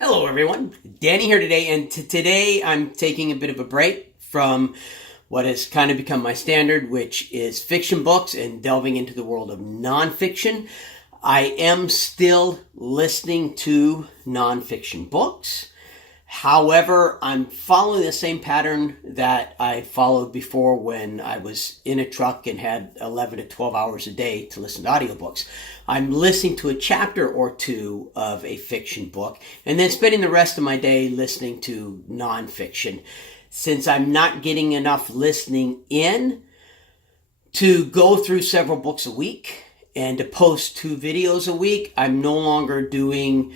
Hello everyone, Danny here today, and today I'm taking a bit of a break from what has kind of become my standard, which is fiction books, and delving into the world of nonfiction. I am still listening to nonfiction books. However, I'm following the same pattern that I followed before when I was in a truck and had 11 to 12 hours a day to listen to audiobooks. I'm listening to a chapter or two of a fiction book and then spending the rest of my day listening to nonfiction. Since I'm not getting enough listening in to go through several books a week and to post 2 videos a week, I'm no longer doing,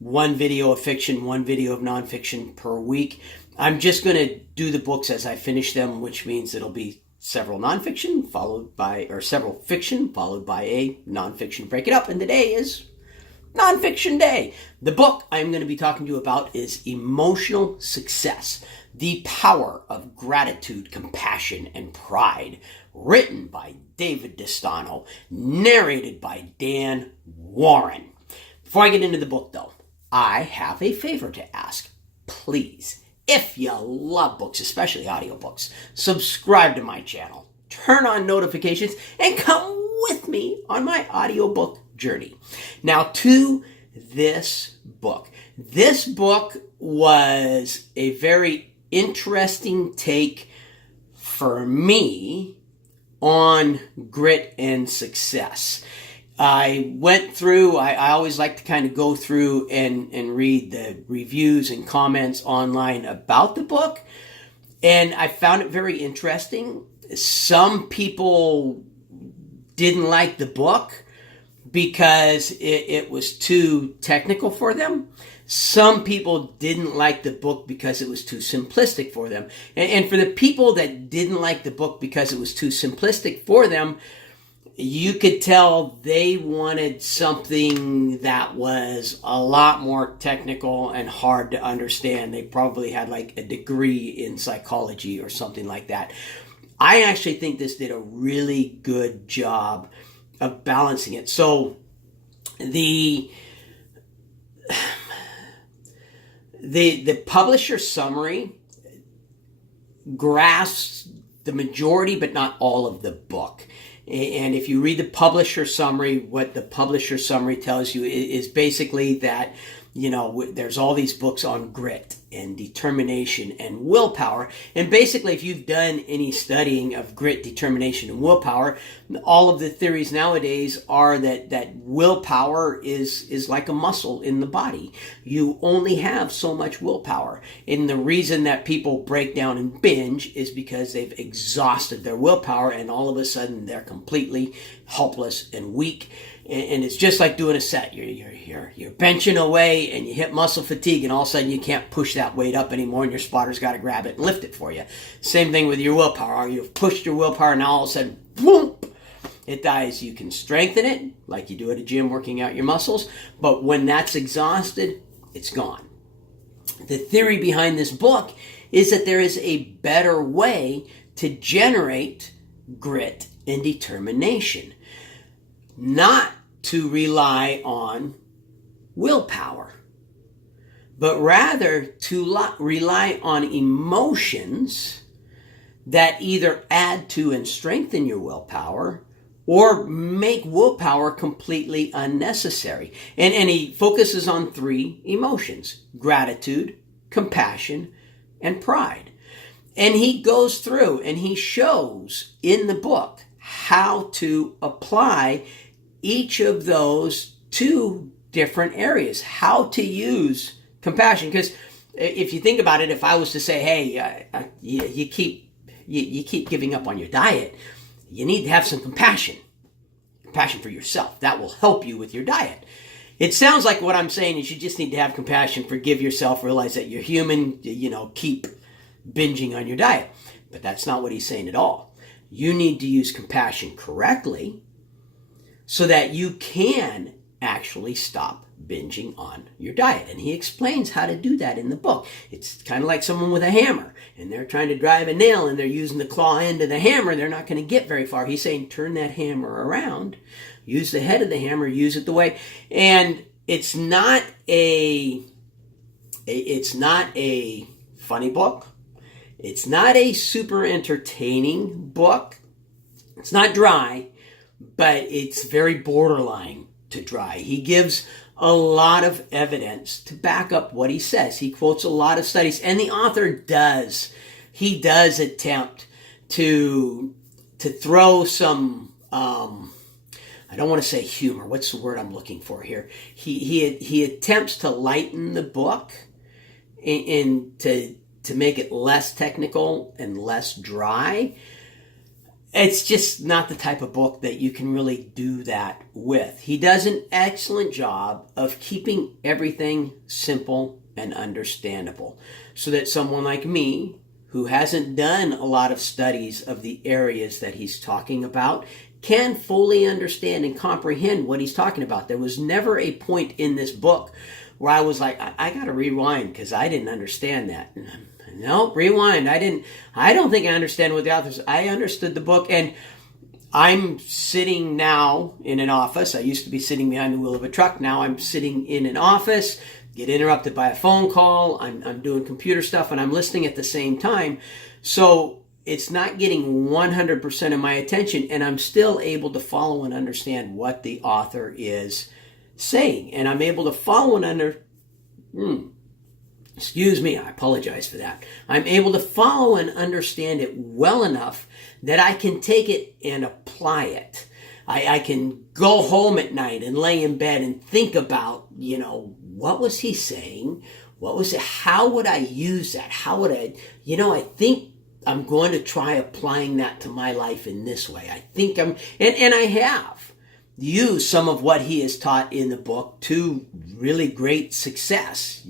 one video of fiction, 1 video of nonfiction per week. I'm just going to do the books as I finish them, which means it'll be several fiction followed by a nonfiction. Break it up, and today is Nonfiction Day. The book I'm going to be talking to you about is Emotional Success: The Power of Gratitude, Compassion, and Pride, written by David DeSteno, narrated by Dan Woren. Before I get into the book, though, I have a favor to ask. Please, if you love books, especially audiobooks, subscribe to my channel, turn on notifications, and come with me on my audiobook journey. Now, to this book. This book was a very interesting take for me on grit and success. I went through, I always like to kind of go through and read the reviews and comments online about the book, and I found it very interesting. Some people didn't like the book because it was too technical for them. Some people didn't like the book because it was too simplistic for them. And for the people that didn't like the book because it was too simplistic for them, you could tell they wanted something that was a lot more technical and hard to understand. They probably had like a degree in psychology or something like that. I actually think this did a really good job of balancing it. So the publisher summary grasps the majority but not all of the book. And if you read the publisher summary, what the publisher summary tells you is basically that, there's all these books on grit and determination and willpower. And basically, if you've done any studying of grit, determination, and willpower, all of the theories nowadays are that willpower is like a muscle in the body. You only have so much willpower. And the reason that people break down and binge is because they've exhausted their willpower, and all of a sudden they're completely helpless and weak. And it's just like doing a set. You're benching away and you hit muscle fatigue, and all of a sudden you can't push that weight up anymore, and your spotter's got to grab it and lift it for you. Same thing with your willpower. You've pushed your willpower, and now all of a sudden, boom, it dies. You can strengthen it like you do at a gym working out your muscles, but when that's exhausted, it's gone. The theory behind this book is that there is a better way to generate grit and determination. Not to rely on willpower, but rather to rely on emotions that either add to and strengthen your willpower or make willpower completely unnecessary. And he focuses on 3 emotions: gratitude, compassion, and pride. And he goes through and he shows in the book how to apply each of those 2 different areas, how to use compassion. Because if you think about it, if I was to say, hey, you keep giving up on your diet, you need to have some compassion for yourself. That will help you with your diet. It sounds like what I'm saying is you just need to have compassion, forgive yourself, realize that you're human, keep binging on your diet. But that's not what he's saying at all. You need to use compassion correctly so that you can actually stop binging on your diet. And he explains how to do that in the book. It's kind of like someone with a hammer, and they're trying to drive a nail, and they're using the claw end of the hammer. They're not going to get very far. He's saying, turn that hammer around, use the head of the hammer, use it the way. And it's not a funny book. It's not a super entertaining book. It's not dry, but it's very borderline to dry. He gives a lot of evidence to back up what he says. He quotes a lot of studies, and the author does. He does attempt to throw some, I don't want to say humor. What's the word I'm looking for here? He attempts to lighten the book and to make it less technical and less dry. It's just not the type of book that you can really do that with. He does an excellent job of keeping everything simple and understandable so that someone like me, who hasn't done a lot of studies of the areas that he's talking about, can fully understand and comprehend what he's talking about. There was never a point in this book where I was like, I got to rewind because I didn't understand that. No, rewind. I don't think I understand what the author's. I understood the book, and I'm sitting now in an office. I used to be sitting behind the wheel of a truck. Now I'm sitting in an office, get interrupted by a phone call. I'm doing computer stuff, and I'm listening at the same time. So it's not getting 100% of my attention, and I'm still able to follow and understand what the author is saying. And I'm able to follow and excuse me, I apologize for that. I'm able to follow and understand it well enough that I can take it and apply it. I can go home at night and lay in bed and think about, what was he saying? What was it? How would I use that? How would I, I think I'm going to try applying that to my life in this way. I think and I have used some of what he has taught in the book to really great success.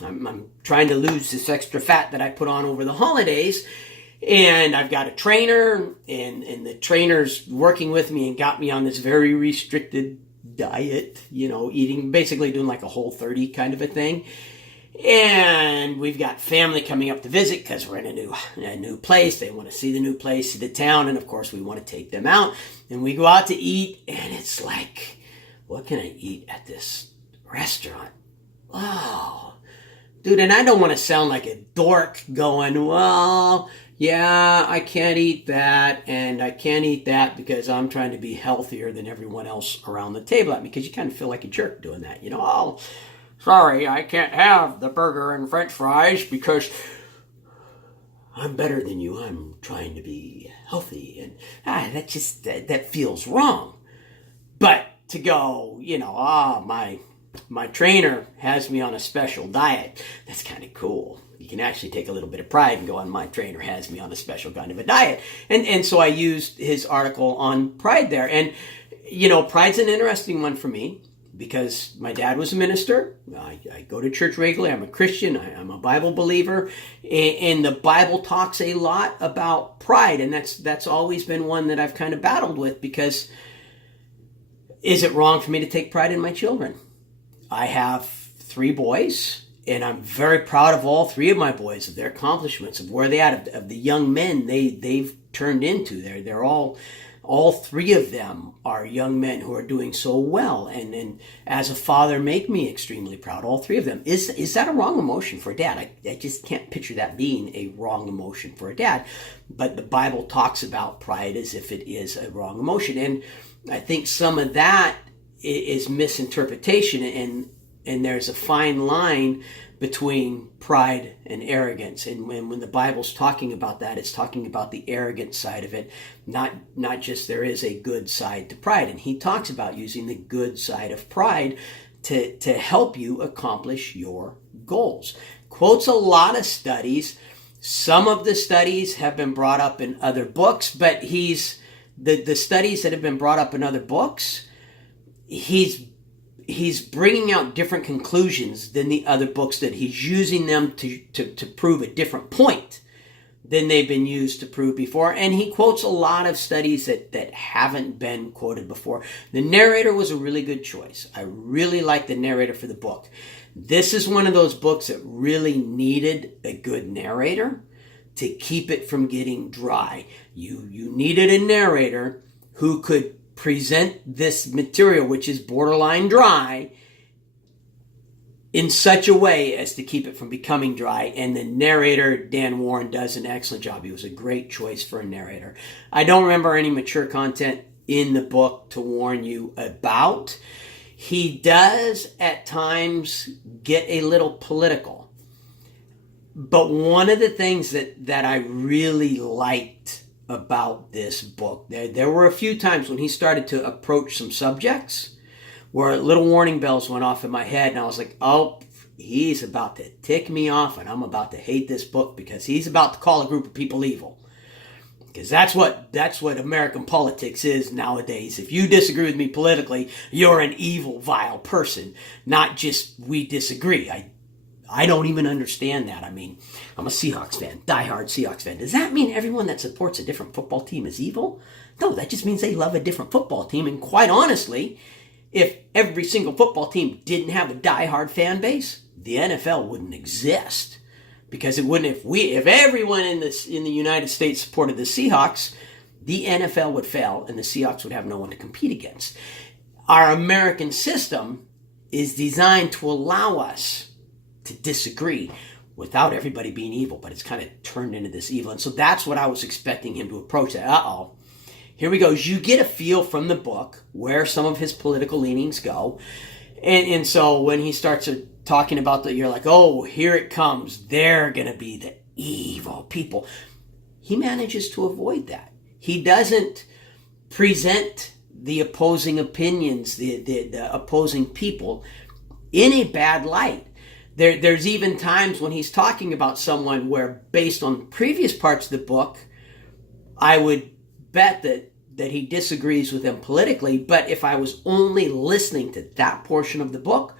I'm trying to lose this extra fat that I put on over the holidays, and I've got a trainer, and the trainer's working with me and got me on this very restricted diet, eating, basically doing like a Whole30 kind of a thing. And we've got family coming up to visit because we're in a new place. They want to see the new place, see the town, and of course we want to take them out. And we go out to eat, and it's like, what can I eat at this restaurant? Oh, dude, and I don't want to sound like a dork going, well, yeah, I can't eat that, and I can't eat that because I'm trying to be healthier than everyone else around the table at me, because you kind of feel like a jerk doing that, oh, sorry, I can't have the burger and french fries because I'm better than you. I'm trying to be healthy. And that feels wrong. But to go, my trainer has me on a special diet. That's kind of cool. You can actually take a little bit of pride and go on, my trainer has me on a special kind of a diet. And so I used his article on pride there. And, pride's an interesting one for me, because my dad was a minister. I go to church regularly. I'm a Christian. I'm a Bible believer. And the Bible talks a lot about pride. And that's always been one that I've kind of battled with, because is it wrong for me to take pride in my children? I have 3 boys, and I'm very proud of all 3 of my boys, of their accomplishments, of where they are, of the young men they've turned into. They're all 3 of them are young men who are doing so well, and as a father, make me extremely proud. All 3 of them. Is that a wrong emotion for a dad? I just can't picture that being a wrong emotion for a dad. But the Bible talks about pride as if it is a wrong emotion, and I think some of that is misinterpretation, and there's a fine line between pride and arrogance. And when the Bible's talking about that, it's talking about the arrogant side of it, not just there is a good side to pride. And he talks about using the good side of pride to help you accomplish your goals. Quotes a lot of studies. Some of the studies have been brought up in other books, but the studies that have been brought up in other books, he's bringing out different conclusions than the other books, that he's using them to prove a different point than they've been used to prove before. And he quotes a lot of studies that haven't been quoted before. The narrator was a really good choice. I really like the narrator for the book. This is one of those books that really needed a good narrator to keep it from getting dry. You needed a narrator who could present this material, which is borderline dry, in such a way as to keep it from becoming dry. And the narrator, Dan Woren, does an excellent job. He was a great choice for a narrator. I don't remember any mature content in the book to warn you about. He does at times get a little political. But one of the things that I really liked about this book, there were a few times when he started to approach some subjects where little warning bells went off in my head, and I was like, oh, he's about to tick me off, and I'm about to hate this book because he's about to call a group of people evil. Because that's what American politics is nowadays. If you disagree with me politically, you're an evil, vile person. Not just we disagree. I don't even understand that. I mean, I'm a Seahawks fan, diehard Seahawks fan. Does that mean everyone that supports a different football team is evil? No, that just means they love a different football team. And quite honestly, if every single football team didn't have a diehard fan base, the NFL wouldn't exist. Because it wouldn't, if everyone in the United States supported the Seahawks, the NFL would fail and the Seahawks would have no one to compete against. Our American system is designed to allow us to disagree without everybody being evil, but it's kind of turned into this evil. And so that's what I was expecting him to approach. That, here we go. You get a feel from the book where some of his political leanings go. And so when he starts talking about that, you're like, oh, here it comes. They're going to be the evil people. He manages to avoid that. He doesn't present the opposing opinions, the opposing people in a bad light. There's even times when he's talking about someone where, based on previous parts of the book, I would bet that he disagrees with them politically, but if I was only listening to that portion of the book,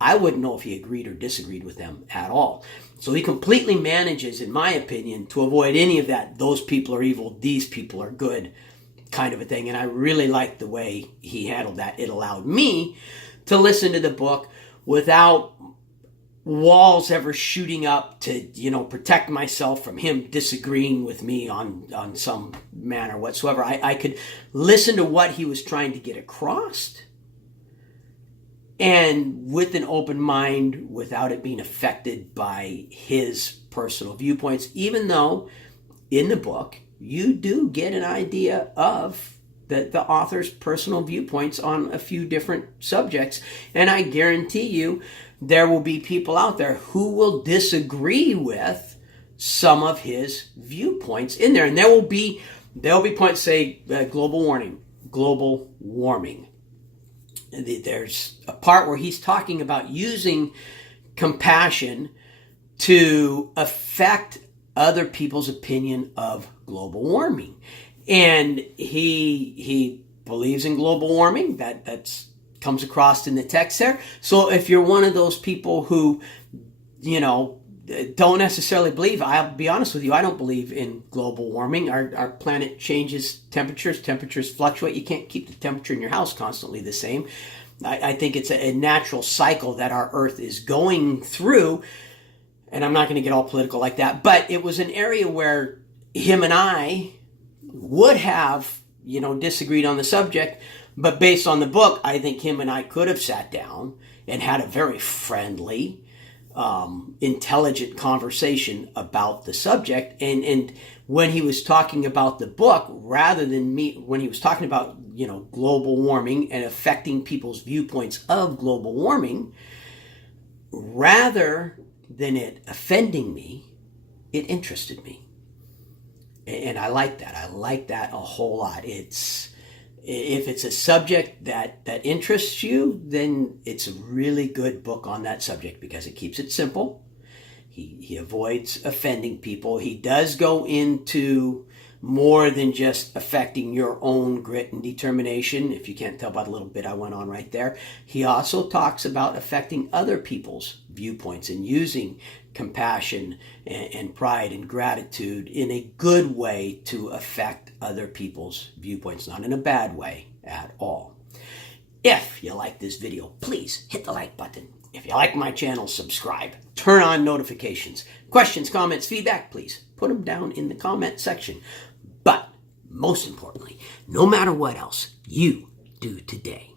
I wouldn't know if he agreed or disagreed with them at all. So he completely manages, in my opinion, to avoid any of that, those people are evil, these people are good, kind of a thing. And I really liked the way he handled that. It allowed me to listen to the book without walls ever shooting up to, protect myself from him disagreeing with me on some manner whatsoever. I could listen to what he was trying to get across, and with an open mind without it being affected by his personal viewpoints, even though in the book you do get an idea of the author's personal viewpoints on a few different subjects. And I guarantee you there will be people out there who will disagree with some of his viewpoints in there. And there'll be points, say, global warming. There's a part where he's talking about using compassion to affect other people's opinion of global warming. And he believes in global warming. That's comes across in the text there. So if you're one of those people who, don't necessarily believe, I'll be honest with you, I don't believe in global warming. Our planet changes temperatures fluctuate. You can't keep the temperature in your house constantly the same. I think it's a natural cycle that our Earth is going through, and I'm not going to get all political like that, but it was an area where him and I would have, disagreed on the subject, but based on the book, I think him and I could have sat down and had a very friendly, intelligent conversation about the subject. And when he was talking about the book, rather than when he was talking about, global warming and affecting people's viewpoints of global warming, rather than it offending me, it interested me. And I like that. I like that a whole lot. If it's a subject that interests you, then it's a really good book on that subject because it keeps it simple. He avoids offending people. He does go into more than just affecting your own grit and determination. If you can't tell by the little bit I went on right there. He also talks about affecting other people's viewpoints and using compassion and pride and gratitude in a good way to affect other people's viewpoints, not in a bad way at all. If you like this video, please hit the like button. If you like my channel, subscribe. Turn on notifications. Questions, comments, feedback, please put them down in the comment section. But most importantly, no matter what else you do today,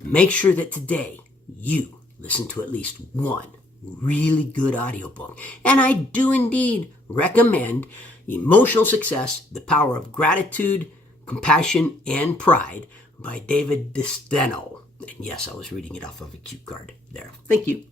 make sure that today you listen to at least one really good audiobook. And I do indeed recommend Emotional Success, The Power of Gratitude, Compassion, and Pride by David DeSteno. And yes, I was reading it off of a cue card there. Thank you.